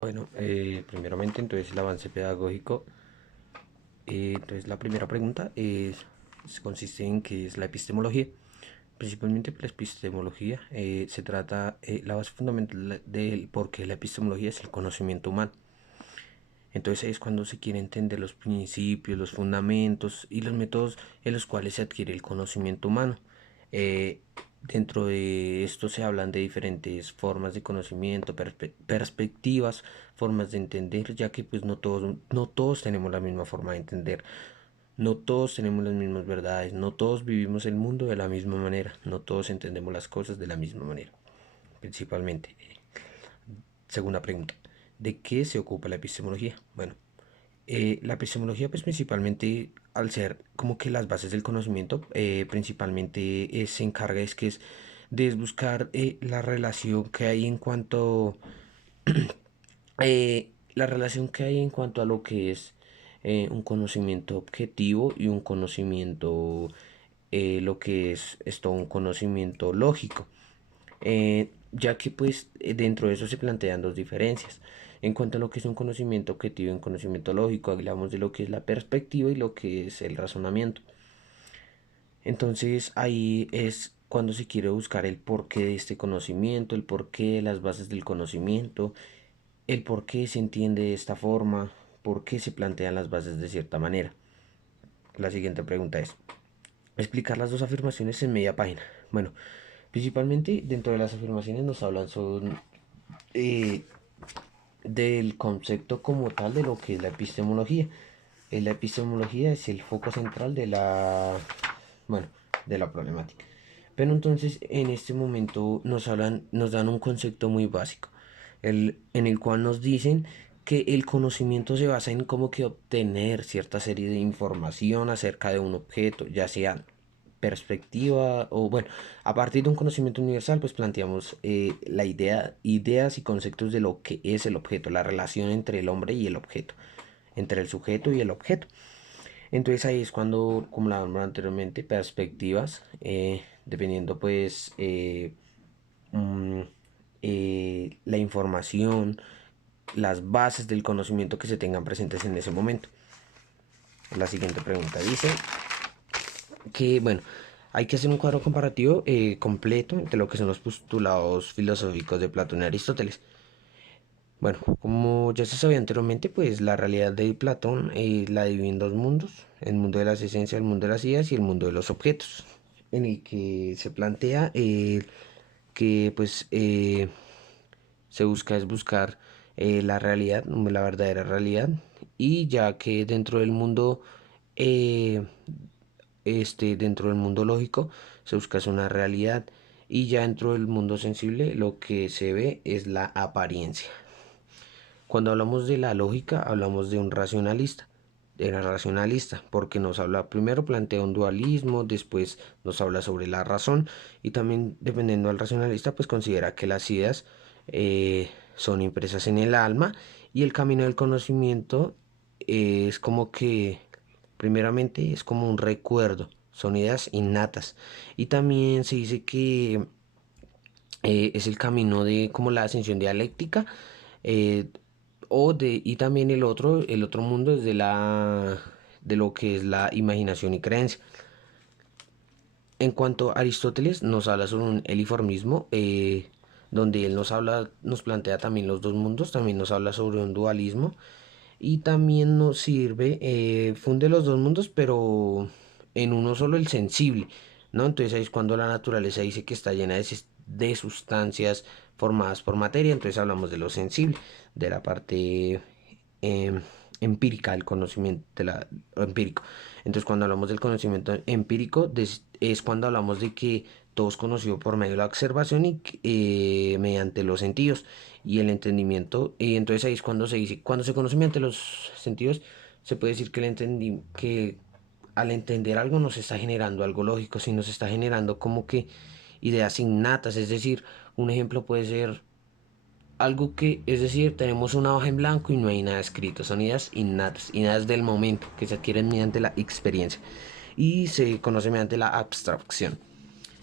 Bueno, primeramente entonces el avance pedagógico. Entonces la primera pregunta consiste en qué es la epistemología. Principalmente la epistemología se trata, la base fundamental del por qué la epistemología es el conocimiento humano. Entonces es cuando se quiere entender los principios, los fundamentos y los métodos en los cuales se adquiere el conocimiento humano. Eh, Dentro de esto se hablan de diferentes formas de conocimiento, perspectivas, formas de entender, ya que pues no todos tenemos la misma forma de entender, no todos tenemos las mismas verdades, no todos vivimos el mundo de la misma manera, no todos entendemos las cosas de la misma manera, principalmente. Segunda pregunta, ¿de qué se ocupa la epistemología? Bueno, la epistemología pues principalmente al ser como que las bases del conocimiento, principalmente se encarga de buscar la relación que hay en cuanto la relación que hay en cuanto a lo que es un conocimiento objetivo y un conocimiento, lo que es todo un conocimiento lógico, ya que pues dentro de eso se plantean dos diferencias. En cuanto a lo que es un conocimiento objetivo y un conocimiento lógico, hablamos de lo que es la perspectiva y lo que es el razonamiento. Entonces ahí es cuando se quiere buscar el porqué de este conocimiento, el porqué de las bases del conocimiento, el por qué se entiende de esta forma, por qué se plantean las bases de cierta manera. La siguiente pregunta es, explicar las dos afirmaciones en media página. Bueno, principalmente dentro de las afirmaciones nos hablan sobre del concepto como tal de lo que es la epistemología. La epistemología es el foco central bueno, de la problemática. Pero entonces en este momento nos dan un concepto muy básico, en el cual nos dicen que el conocimiento se basa en como que obtener cierta serie de información acerca de un objeto, ya sea perspectiva o bueno, a partir de un conocimiento universal pues planteamos ideas y conceptos de lo que es el objeto, la relación entre el hombre y el objeto, entre el sujeto y el objeto. Entonces ahí es cuando, como la hablamos anteriormente, perspectivas, dependiendo pues mm, la información, las bases del conocimiento que se tengan presentes en ese momento. La siguiente pregunta dice que, bueno, hay que hacer un cuadro comparativo completo entre lo que son los postulados filosóficos de Platón y Aristóteles. Bueno, como ya se sabía anteriormente, pues la realidad de Platón la divide en dos mundos, el mundo de las esencias, el mundo de las ideas y el mundo de los objetos, en el que se plantea que pues se busca es buscar la realidad, la verdadera realidad, y ya que eh, dentro del mundo lógico se busca es una realidad, y ya dentro del mundo sensible lo que se ve es la apariencia. Cuando hablamos de la lógica, hablamos de un racionalista, era racionalista, porque nos habla, primero plantea un dualismo, después nos habla sobre la razón, y también dependiendo del racionalista, pues considera que las ideas son impresas en el alma, y el camino del conocimiento es como que, primeramente, es como un recuerdo, son ideas innatas, y también se dice que es el camino de como la ascensión dialéctica, eh, y también el otro mundo es de lo que es la imaginación y creencia. En cuanto a Aristóteles, nos habla sobre un heliformismo, donde él nos plantea también los dos mundos, también nos habla sobre un dualismo, y también nos sirve, funde los dos mundos, pero en uno solo, el sensible, ¿no? Entonces ahí es cuando la naturaleza dice que está llena de sustancias formadas por materia, entonces hablamos de lo sensible, de la parte em, empírica del conocimiento, empírico. Entonces cuando hablamos del conocimiento empírico, es cuando hablamos de que todo es conocido por medio de la observación y mediante los sentidos y el entendimiento. Y entonces ahí es cuando se dice, cuando se conoce mediante los sentidos, se puede decir que al entender algo nos está generando algo lógico, si nos está generando como que ideas innatas, es decir, un ejemplo puede ser algo que, es decir, tenemos una hoja en blanco y no hay nada escrito, son ideas innatas, ideas del momento que se adquieren mediante la experiencia y se conoce mediante la abstracción.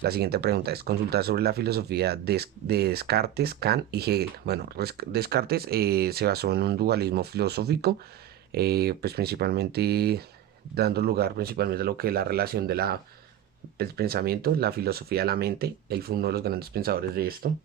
La siguiente pregunta es consultar sobre la filosofía de Descartes, Kant y Hegel. Bueno, Descartes se basó en un dualismo filosófico, pues principalmente dando lugar principalmente a lo que es la relación de el pensamiento, la filosofía de la mente. Él fue uno de los grandes pensadores de esto.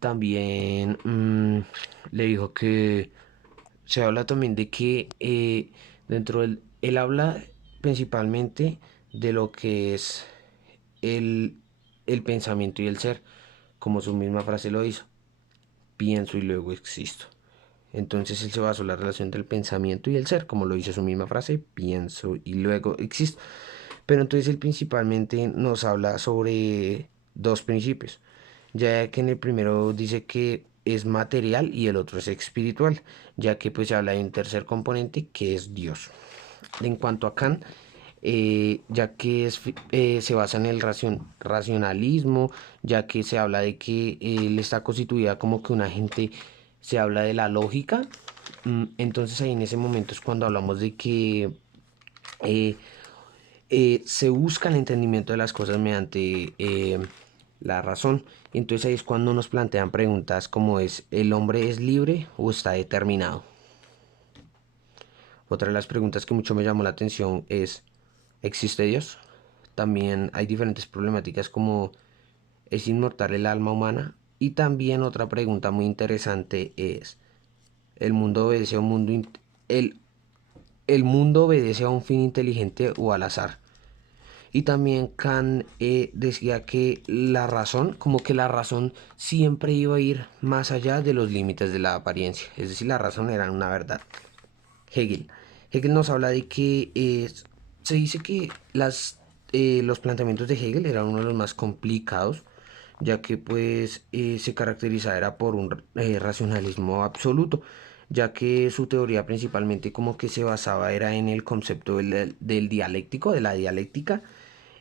También le dijo que se habla también de que dentro del, él habla principalmente de lo que es el, el pensamiento y el ser, como su misma frase lo hizo, pienso y luego existo. Entonces él se basó en la relación del pensamiento y el ser, como lo dice su misma frase, pienso y luego existo. Pero entonces él principalmente nos habla sobre dos principios, ya que en el primero dice que es material y el otro es espiritual, ya que pues se habla de un tercer componente que es Dios. En cuanto a Kant, ya que se basa en el racionalismo, ya que se habla de que él está constituida como que una gente, se habla de la lógica. Entonces ahí en ese momento es cuando hablamos de que eh, se busca el entendimiento de las cosas mediante la razón. Entonces ahí es cuando nos plantean preguntas como es, ¿el hombre es libre o está determinado? Otra de las preguntas que mucho me llamó la atención es, ¿existe Dios? También hay diferentes problemáticas como ¿es inmortal el alma humana? Y también otra pregunta muy interesante es, ¿el mundo obedece a un el, el mundo obedece a un fin inteligente o al azar? Y también Kant decía que la razón, como que la razón siempre iba a ir más allá de los límites de la apariencia, es decir, la razón era una verdad. Hegel. Hegel nos habla de que se dice que los planteamientos de Hegel eran uno de los más complicados, ya que pues se caracterizaba era por un racionalismo absoluto, ya que su teoría principalmente como que se basaba era en el concepto del dialéctico, de la dialéctica,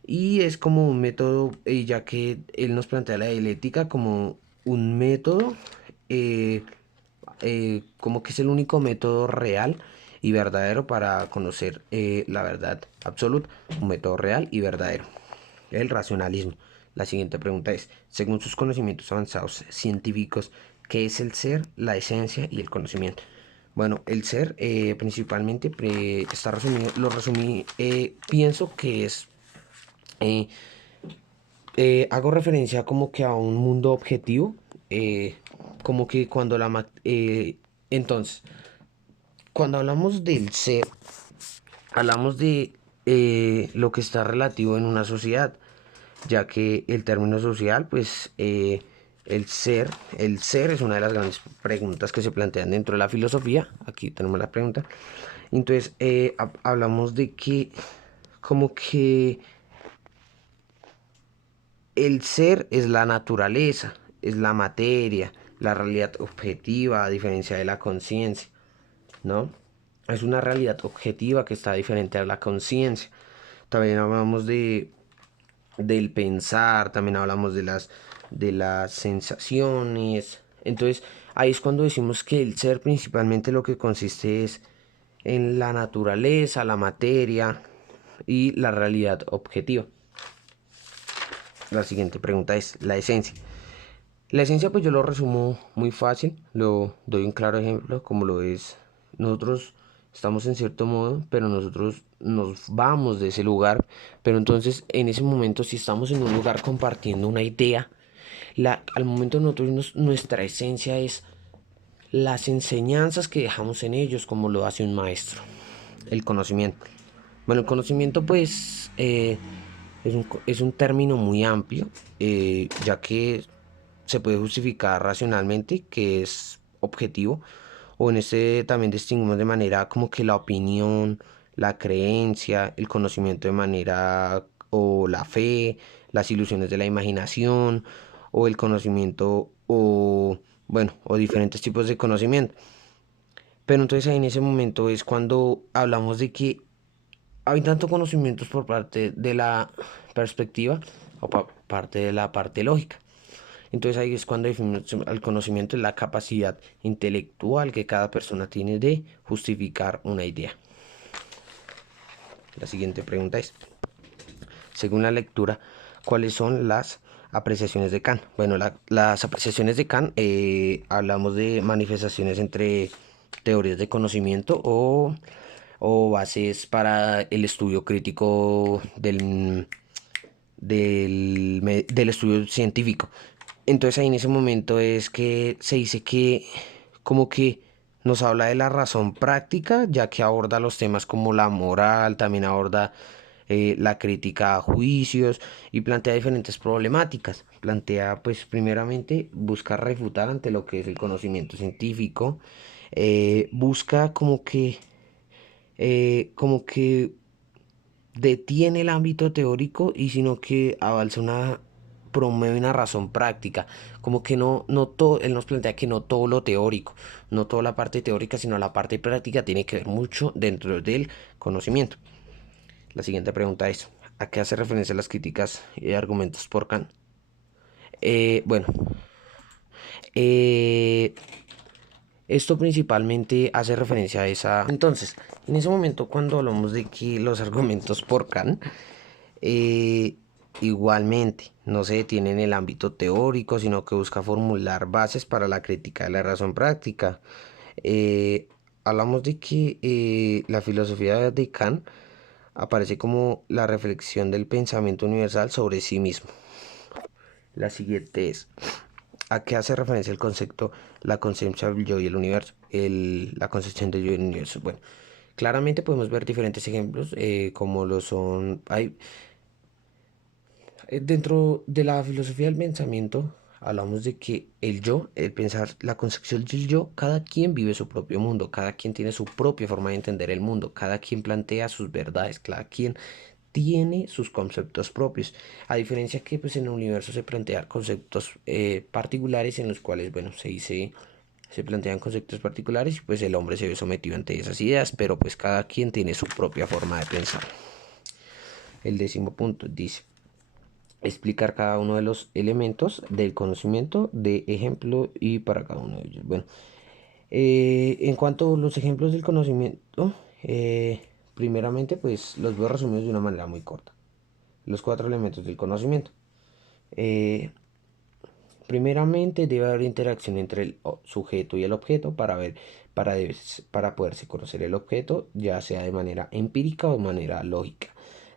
y es como un método, ya que él nos plantea la dialéctica como un método, eh, como que es el único método real y verdadero para conocer la verdad absoluta, un método real y verdadero, el racionalismo. La siguiente pregunta es, según sus conocimientos avanzados científicos, ¿qué es el ser, la esencia y el conocimiento? Bueno, el ser principalmente está resumido, lo resumí, pienso que es eh, hago referencia como que a un mundo objetivo, como que cuando entonces, cuando hablamos del ser, hablamos de lo que está relativo en una sociedad, ya que el término social, pues el ser es una de las grandes preguntas que se plantean dentro de la filosofía. Aquí tenemos la pregunta. Entonces, hablamos de que como que el ser es la naturaleza, es la materia, la realidad objetiva, a diferencia de la conciencia, ¿no? Es una realidad objetiva que está diferente a la conciencia. También hablamos del pensar, también hablamos de las sensaciones. Entonces, ahí es cuando decimos que el ser principalmente lo que consiste es en la naturaleza, la materia y la realidad objetiva. La siguiente pregunta es la esencia. La esencia pues yo lo resumo muy fácil, lo doy un claro ejemplo como lo es. Nosotros estamos en cierto modo, pero nosotros nos vamos de ese lugar, pero entonces en ese momento si estamos en un lugar compartiendo una idea, al momento nosotros nuestra esencia es las enseñanzas que dejamos en ellos como lo hace un maestro, el conocimiento. Bueno, el conocimiento pues es un término muy amplio, ya que se puede justificar racionalmente, que es objetivo, o en este también distinguimos de manera como que la opinión, la creencia, el conocimiento de manera, o la fe, las ilusiones de la imaginación, o el conocimiento, o bueno, o diferentes tipos de conocimiento. Pero entonces ahí en ese momento es cuando hablamos de que hay tanto conocimientos por parte de la perspectiva o parte de la parte lógica. Entonces ahí es cuando definimos el conocimiento, es la capacidad intelectual que cada persona tiene de justificar una idea. La siguiente pregunta es, según la lectura, ¿Cuáles son las apreciaciones de Kant? Bueno, las apreciaciones de Kant, hablamos de manifestaciones entre teorías de conocimiento o bases para el estudio crítico del estudio científico. Entonces ahí en ese momento es que se dice que como que nos habla de la razón práctica, ya que aborda los temas como la moral, también aborda la crítica a juicios y plantea diferentes problemáticas. Plantea, pues, primeramente, busca refutar ante lo que es el conocimiento científico, busca como que detiene el ámbito teórico y sino que avanza promueve una razón práctica, como que no todo, él nos plantea que no todo lo teórico, no toda la parte teórica, sino la parte práctica tiene que ver mucho dentro del conocimiento. La siguiente pregunta es, ¿a qué hace referencia las críticas y argumentos por Kant? Bueno, eh, esto principalmente hace referencia a esa. Entonces, en ese momento cuando hablamos de que los argumentos por Kant, eh, igualmente no se detiene en el ámbito teórico, sino que busca formular bases para la crítica de la razón práctica. Eh, Hablamos de que la filosofía de Kant aparece como la reflexión del pensamiento universal sobre sí mismo. La siguiente es, ¿a qué hace referencia el concepto, la concepción del yo y el universo? La concepción del yo y el universo. Bueno, claramente podemos ver diferentes ejemplos, como lo son, dentro de la filosofía del pensamiento, hablamos de que el yo, el pensar, la concepción del yo, cada quien vive su propio mundo, cada quien tiene su propia forma de entender el mundo, cada quien plantea sus verdades, cada quien tiene sus conceptos propios, a diferencia que pues en el universo se plantean conceptos particulares en los cuales, bueno, se plantean conceptos particulares y pues el hombre se ve sometido ante esas ideas, pero pues cada quien tiene su propia forma de pensar. El 10.º punto dice, explicar cada uno de los elementos del conocimiento de ejemplo y para cada uno de ellos. Bueno, en cuanto a los ejemplos del conocimiento, primeramente pues los veo resumidos de una manera muy corta. Los 4 elementos del conocimiento. Eh, Primeramente debe haber interacción entre el sujeto y el objeto para, para poderse conocer el objeto, ya sea de manera empírica o de manera lógica.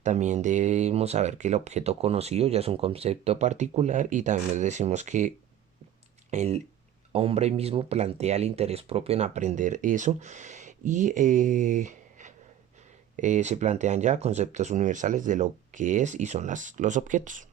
También debemos saber que el objeto conocido ya es un concepto particular y también les decimos que el hombre mismo plantea el interés propio en aprender eso y se plantean ya conceptos universales de lo que es y son los objetos.